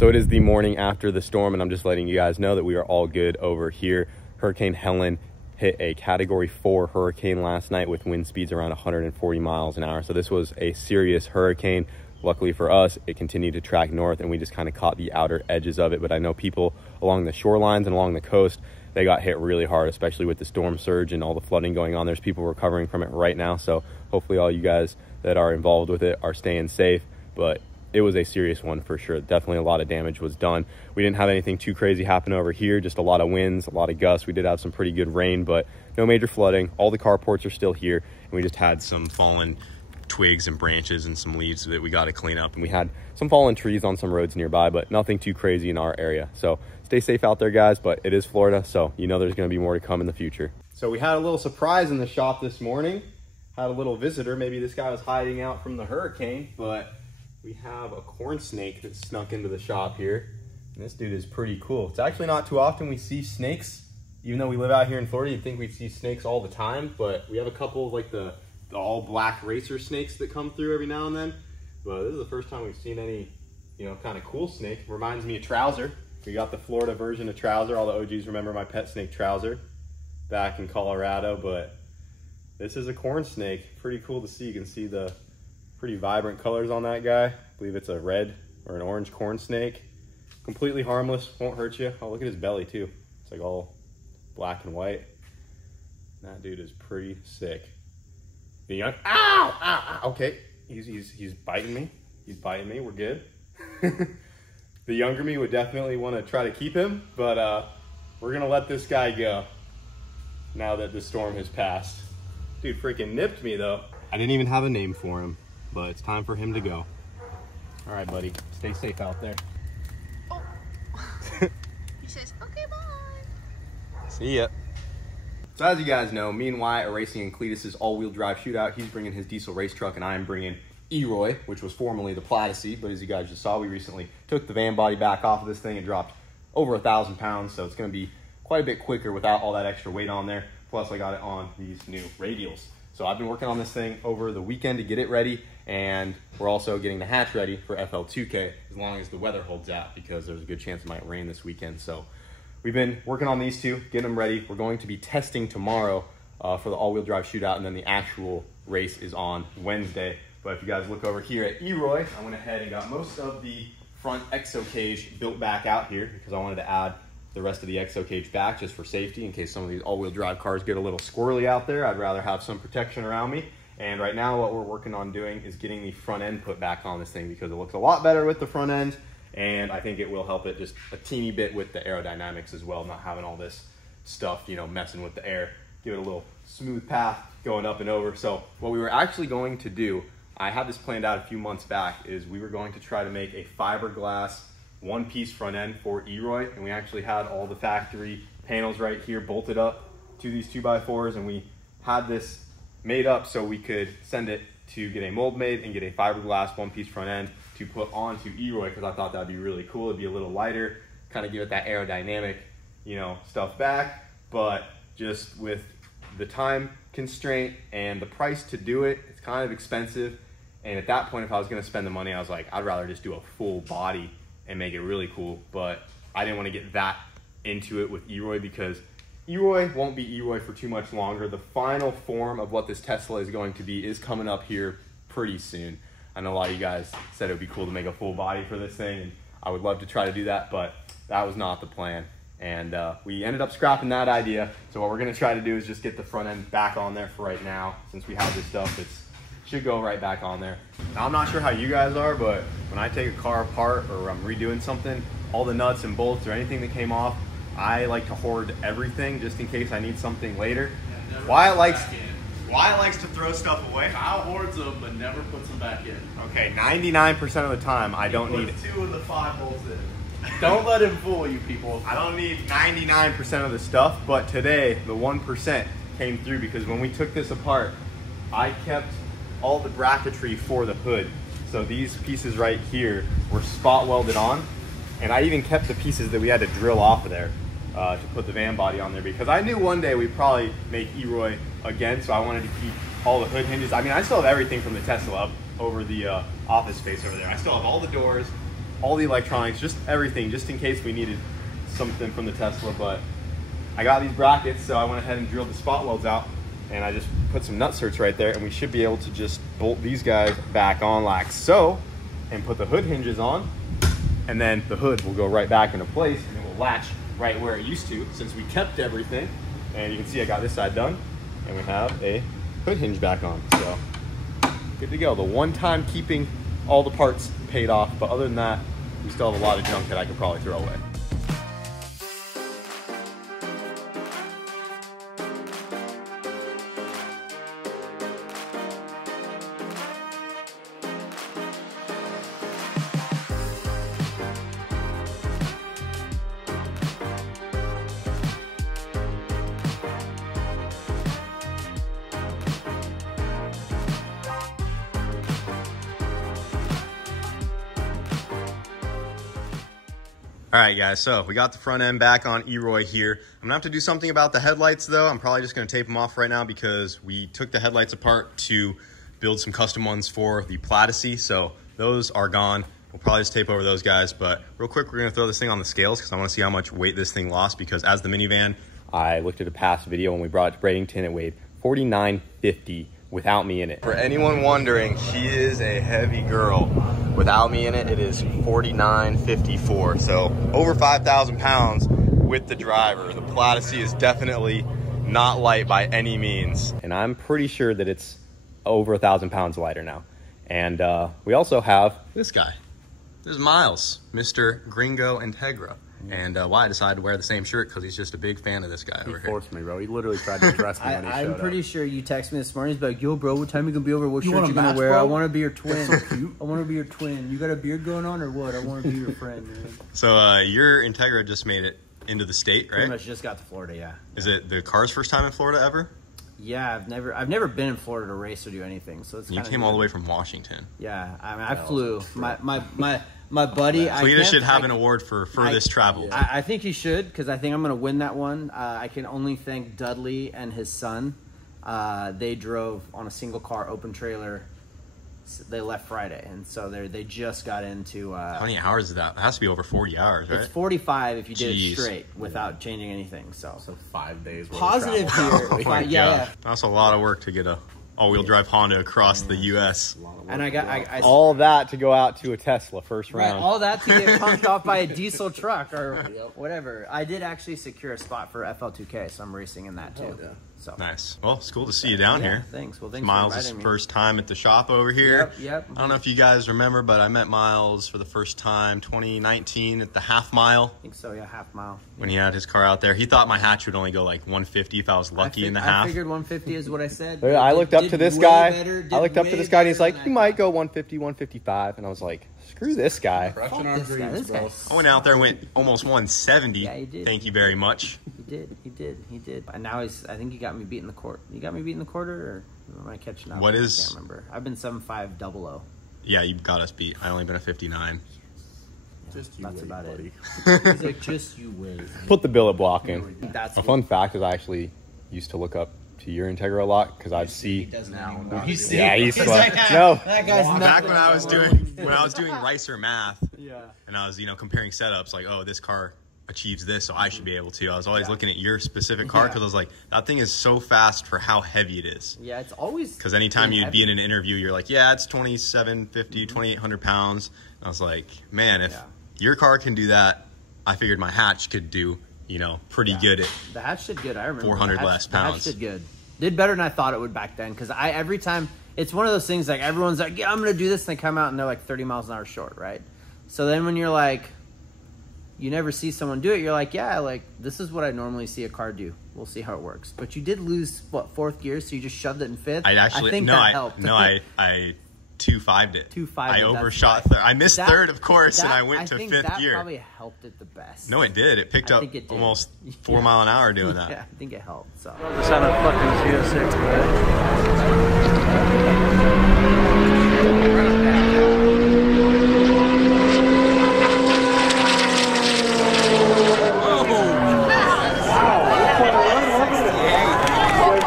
So it is the morning after the storm, and I'm just letting you guys know that we are all good over here. Hurricane Helen hit a Category 4 hurricane last night with wind speeds around 140 miles an hour. So this was a serious hurricane. Luckily for us, it continued to track north, and we just kind of caught the outer edges of it. But I know people along the shorelines and along the coast, they got hit really hard, especially with the storm surge and all the flooding going on. There's people recovering from it right now. So hopefully all you guys that are involved with it are staying safe. But it was a serious one for sure. Definitely a lot of damage was done. We didn't have anything too crazy happen over here, just a lot of winds, a lot of gusts. We did have some pretty good rain, but no major flooding. All the carports are still here, and we just had some fallen twigs and branches and some leaves that we got to clean up. And we had some fallen trees on some roads nearby, but nothing too crazy in our area. So stay safe out there, guys, but it is Florida, so you know there's going to be more to come in the future. So we had a little surprise in the shop this morning. Had a little visitor. Maybe this guy was hiding out from the hurricane, but we have a corn snake that snuck into the shop here. And this dude is pretty cool. It's actually not too often we see snakes. Even though we live out here in Florida, you'd think we'd see snakes all the time, but we have a couple of like the all black racer snakes that come through every now and then. But this is the first time we've seen any, you know, kind of cool snake. Reminds me of Trouser. We got the Florida version of Trouser. All the OGs remember my pet snake Trouser back in Colorado, but this is a corn snake. Pretty cool to see. You can see the pretty vibrant colors on that guy. I believe it's a red or an orange corn snake. Completely harmless, won't hurt you. Oh, look at his belly too. It's like all black and white. That dude is pretty sick. The young, ow, ow, ow. Okay, he's biting me. He's biting me, we're good. The younger me would definitely want to try to keep him, but we're gonna let this guy go now that the storm has passed. Dude freaking nipped me though. I didn't even have a name for him, but it's time for him to go. All right, buddy, stay safe out there. Oh. He says, okay, bye. See ya. So as you guys know, me and Wyatt are racing in Cletus's all-wheel drive shootout. He's bringing his diesel race truck, and I am bringing Eroy, which was formerly the Platycee, but as you guys just saw, we recently took the van body back off of this thing and dropped over 1,000 pounds, so it's gonna be quite a bit quicker without all that extra weight on there. Plus, I got it on these new radials. So I've been working on this thing over the weekend to get it ready, and we're also getting the hatch ready for FL2K as long as the weather holds out, because there's a good chance it might rain this weekend. So we've been working on these two, getting them ready. We're going to be testing tomorrow for the all-wheel drive shootout, and then the actual race is on Wednesday. But if you guys look over here at Eroy, I went ahead and got most of the front exo cage built back out here because I wanted to add the rest of the exo cage back just for safety in case some of these all-wheel drive cars get a little squirrely out there. I'd rather have some protection around me. And right now what we're working on doing is getting the front end put back on this thing because it looks a lot better with the front end, and I think it will help it just a teeny bit with the aerodynamics as well, not having all this stuff, you know, messing with the air. Give it a little smooth path going up and over. So what we were actually going to do, I had this planned out a few months back, is we were going to try to make a fiberglass one-piece front end for Eroy, and we actually had all the factory panels right here bolted up to these 2x4s, and we had this made up so we could send it to get a mold made and get a fiberglass one-piece front end to put onto Eroy, because I thought that'd be really cool. It'd be a little lighter, kind of give it that aerodynamic, you know, stuff back, but just with the time constraint and the price to do it, it's kind of expensive. And at that point, if I was going to spend the money, I was like, I'd rather just do a full body and make it really cool. But I didn't want to get that into it with Eroy because Eroy won't be Eroy for too much longer. The final form of what this Tesla is going to be is coming up here pretty soon. I know a lot of you guys said it would be cool to make a full body for this thing, and I would love to try to do that, but that was not the plan. And we ended up scrapping that idea. So what we're going to try to do is just get the front end back on there for right now. Since we have this stuff, it should go right back on there. Now, I'm not sure how you guys are, but when I take a car apart or I'm redoing something, all the nuts and bolts or anything that came off, I like to hoard everything just in case I need something later. Yeah, Wyatt likes to throw stuff away. Kyle hoards them, but never puts them back in. Okay, 99% of the time, I don't need 2 of the 5 bolts in. Don't let him fool you, people. I don't need 99% of the stuff, but today, the 1% came through because when we took this apart, I kept all the bracketry for the hood. So these pieces right here were spot welded on, and I even kept the pieces that we had to drill off of there to put the van body on there because I knew one day we'd probably make Eroy again, so I wanted to keep all the hood hinges. I mean, I still have everything from the Tesla up over the office space over there. I still have all the doors, all the electronics, just everything, just in case we needed something from the Tesla. But I got these brackets, so I went ahead and drilled the spot welds out, and I just put some nut certs right there, and we should be able to just bolt these guys back on like so, and put the hood hinges on, and then the hood will go right back into place, and it will latch right where it used to, since we kept everything. And you can see I got this side done, and we have a hood hinge back on, so good to go. The one time keeping all the parts paid off, but other than that, we still have a lot of junk that I could probably throw away. All right, guys, so we got the front end back on Eroy here. I'm gonna have to do something about the headlights though. I'm probably just gonna tape them off right now because we took the headlights apart to build some custom ones for the Platycee. So those are gone. We'll probably just tape over those guys. But real quick, we're gonna throw this thing on the scales because I wanna see how much weight this thing lost, because as the minivan, I looked at a past video when we brought it to Bradenton, it weighed 4950 without me in it. For anyone wondering, she is a heavy girl. Without me in it, it is 4954. So over 5,000 pounds with the driver. The Platycee is definitely not light by any means. And I'm pretty sure that it's over 1,000 pounds lighter now. And we also have this guy. There's Miles, Mr. Gringo Integra. And why I decided to wear the same shirt, because he's just a big fan of this guy over here. He forced me, bro. He literally tried to dress me when he showed up. I'm pretty sure you texted me this morning. He's like, yo, bro, what time you gonna be over? What shirt you gonna match, wear? bro? I want to be your twin. So cute. I want to be your twin. You got a beard going on or what? I want to be your friend, man. So your Integra just made it into the state, right? Pretty much just got to Florida, yeah. Is it the car's first time in Florida ever? Yeah, I've never been in Florida to race or do anything. So it's You came all the way from Washington. Yeah, I mean, I flew. My buddy. Cletus should have an award for furthest travel. I think he should, because I think I'm going to win that one. I can only thank Dudley and his son. They drove on a single car open trailer. They left Friday, and so they just got into. How many hours is that? It has to be over 40 hours, right? It's 45 if you did it straight without changing anything. So 5 days. Positive here. Oh my God. That's a lot of work to get a all-wheel drive Honda across the U.S. And I all that to go out to a Tesla first round. Right, all that to get pumped off by a diesel truck or whatever. I did actually secure a spot for FL2K, so I'm racing in that too. So nice. Well, it's cool to see you down here. Thanks. Well, thanks. Miles' first time at the shop over here. Yep. I don't know if you guys remember, but I met Miles for the first time 2019 at the half mile. I think so. Yeah, half mile. When he had his car out there, he thought my hatch would only go like 150 if I was lucky in the half. I figured 150 is what I said. I looked up to this guy. And he's like, he might go 150, 155, and I was like, screw this guy. Crushing our dreams, bro. I went out there and went almost 170. Yeah, he did. Thank you very much. He did. And now I think he got me beat in the court. You got me beat in the quarter, or am I catching up? What I is? can't remember. I've been 7.500. Yeah, you got us beat. I only been a 59. Just you That's wait, about buddy. it. He's like, just you wait. Put the billet block in. That's A fun fact is I actually used to look up to your Integra a lot because I'd see. Now, Yeah, he's like, no. That guy's Back when I was doing Ricer math, Yeah. and I was comparing setups, like, oh, this car achieves this, so I should be able to. I was always looking at your specific car because I was like, that thing is so fast for how heavy it is. Yeah, it's always. Because anytime you'd be in an interview, you're like, yeah, it's 2,750, 2,800 pounds. And I was like, man, if your car can do that, I figured my hatch could do, pretty good at The hatch did good. I remember 400 less pounds. The hatch did good. Did better than I thought it would back then. Because every time, it's one of those things like everyone's like, yeah, I'm going to do this. And they come out and they're like 30 miles an hour short, right? So then when you're like, you never see someone do it, you're like, yeah, like this is what I normally see a car do. We'll see how it works. But you did lose, what, 4th gear? So you just shoved it in 5th? I think that helped. No, I 2.5'd it. 2.5'd I it, overshot third. I missed third, of course, and I went to 5th gear. That probably helped it the best. No, it did. It picked up almost 4 mile an hour doing that. Yeah, I think it helped. So. This on a fucking Z06, right?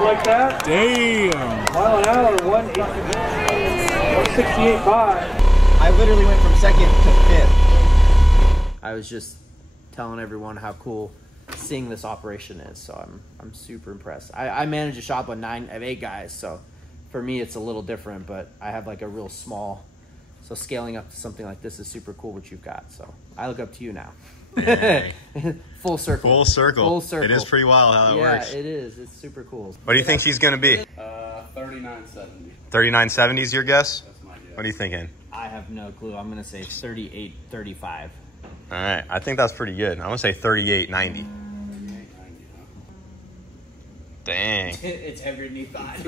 Like that? Damn. Mile an hour, 168.5. I literally went from 2nd to 5th. I was just telling everyone how cool seeing this operation is. So I'm super impressed. I manage a shop of 8 guys, so for me it's a little different, but I have like a real small, so scaling up to something like this is super cool what you've got. So I look up to you now. Hey. Full circle. Full circle. Full circle. It is pretty wild how that works. Yeah, it is. It's super cool. What do you think she's going to be? 3970. 3970 is your guess? That's my guess. What are you thinking? I have no clue. I'm going to say 38, 35. All right. I think that's pretty good. I'm going to say 3890. 3890, huh? Dang. It's heavier than you thought.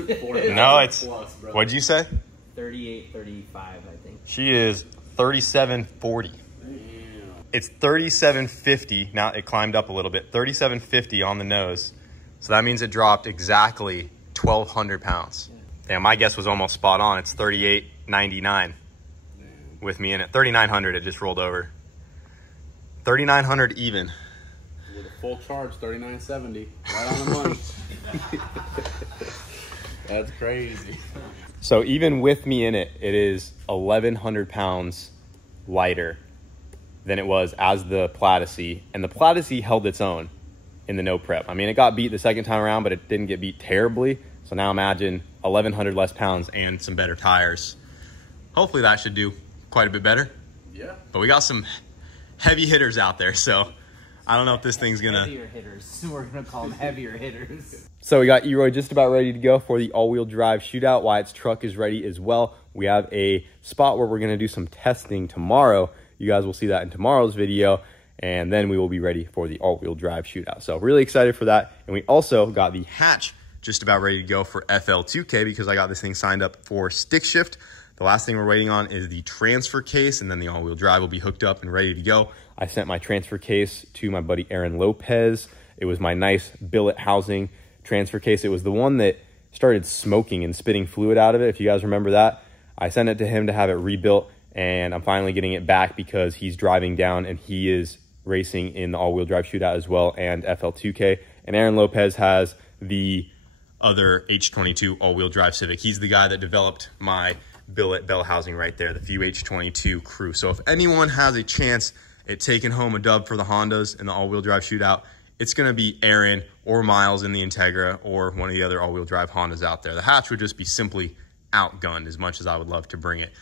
No, it's... Plus, bro. What'd you say? 38, 35, I think. She is 3740. It's 3750. Now it climbed up a little bit. 3750 on the nose. So that means it dropped exactly 1,200 pounds. Damn, my guess was almost spot on. It's 3899 with me in it. 3900, it just rolled over. 3900 even. With a full charge, 3970. Right on the money. That's crazy. So even with me in it, it is 1,100 pounds lighter than it was as the Platycee. And the Platycee held its own in the no prep. I mean, it got beat the second time around, but it didn't get beat terribly. So now imagine 1,100 less pounds and some better tires. Hopefully that should do quite a bit better. Yeah. But we got some heavy hitters out there, so I don't know if this thing's gonna... Heavier hitters. We're going to call them heavier hitters. So we got Eroy just about ready to go for the all-wheel drive shootout. Wyatt's truck is ready as well. We have a spot where we're gonna do some testing tomorrow. You guys will see that in tomorrow's video, and then we will be ready for the all-wheel drive shootout. So really excited for that. And we also got the hatch just about ready to go for FL2K because I got this thing signed up for stick shift. The last thing we're waiting on is the transfer case, and then the all-wheel drive will be hooked up and ready to go. I sent my transfer case to my buddy Aaron Lopez. It was my nice billet housing transfer case. It was the one that started smoking and spitting fluid out of it, if you guys remember that. I sent it to him to have it rebuilt, and I'm finally getting it back because he's driving down and he is racing in the all-wheel drive shootout as well and FL2K. And Aaron Lopez has the other H22 all-wheel drive Civic. He's the guy that developed my billet bell housing right there, the Few H22 crew. So if anyone has a chance at taking home a dub for the Hondas in the all-wheel drive shootout, it's going to be Aaron or Miles in the Integra or one of the other all-wheel drive Hondas out there. The hatch would just be simply outgunned as much as I would love to bring it.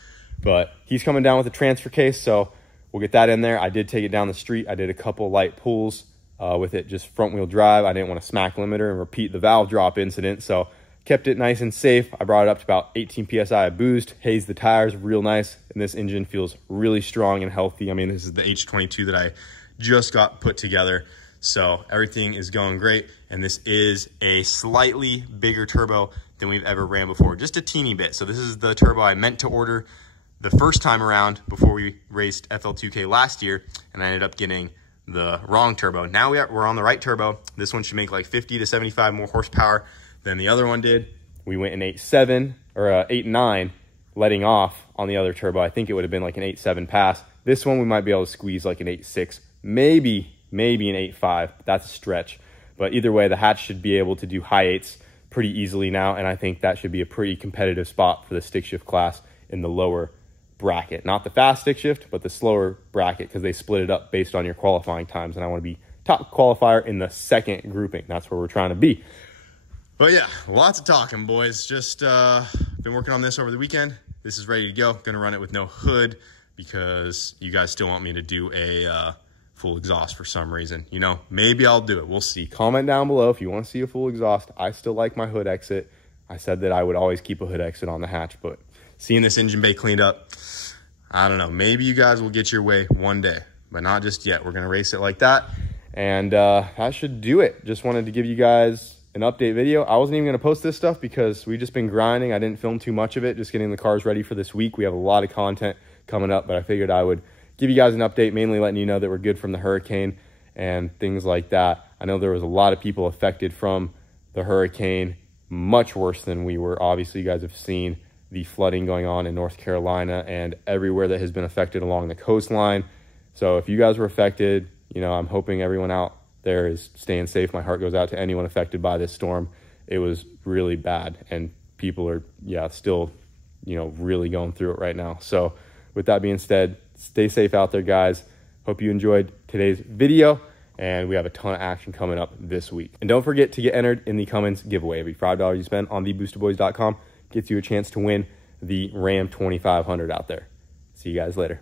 But he's coming down with a transfer case, so we'll get that in there. I did take it down the street. I did a couple light pulls with it, just front-wheel drive. I didn't want to smack limiter and repeat the valve drop incident, so kept it nice and safe. I brought it up to about 18 PSI of boost, hazed the tires real nice, and this engine feels really strong and healthy. I mean, this is the H22 that I just got put together, so everything is going great, and this is a slightly bigger turbo than we've ever ran before, just a teeny bit. So this is the turbo I meant to order the first time around before we raced FL2K last year, and I ended up getting the wrong turbo. Now we're on the right turbo. This one should make like 50 to 75 more horsepower than the other one did. We went an 8.7 or 8.9 letting off on the other turbo. I think it would have been like an 8.7 pass. This one we might be able to squeeze like an 8.6, maybe an 8.5. That's a stretch. But either way, the hatch should be able to do high eights pretty easily now, and I think that should be a pretty competitive spot for the stick shift class in the lower bracket. Not the fast stick shift, but the slower bracket, because they split it up based on your qualifying times, and I want to be top qualifier in the second grouping. That's where we're trying to be. But yeah, lots of talking, boys. Just been working on this over the weekend. This is ready to go. Gonna run it with no hood because you guys still want me to do a full exhaust for some reason. You know, maybe I'll do it. We'll see. Comment down below if you want to see a full exhaust. I still like my hood exit. I said that I would always keep a hood exit on the hatch, but seeing this engine bay cleaned up, I don't know. Maybe you guys will get your way one day, but not just yet. We're going to race it like that, and that should do it. Just wanted to give you guys an update video. I wasn't even going to post this stuff because we've just been grinding. I didn't film too much of it, just getting the cars ready for this week. We have a lot of content coming up, but I figured I would give you guys an update, mainly letting you know that we're good from the hurricane and things like that. I know there was a lot of people affected from the hurricane, much worse than we were. Obviously, you guys have seen the flooding going on in North Carolina and everywhere that has been affected along the coastline. So if you guys were affected, you know, I'm hoping everyone out there is staying safe. My heart goes out to anyone affected by this storm. It was really bad, and people are, still, you know, really going through it right now. So with that being said, stay safe out there, guys. Hope you enjoyed today's video, and we have a ton of action coming up this week. And don't forget to get entered in the Cummins giveaway. Every $5 you spend on theboostedboys.com gets you a chance to win the Ram 2500 out there. See you guys later.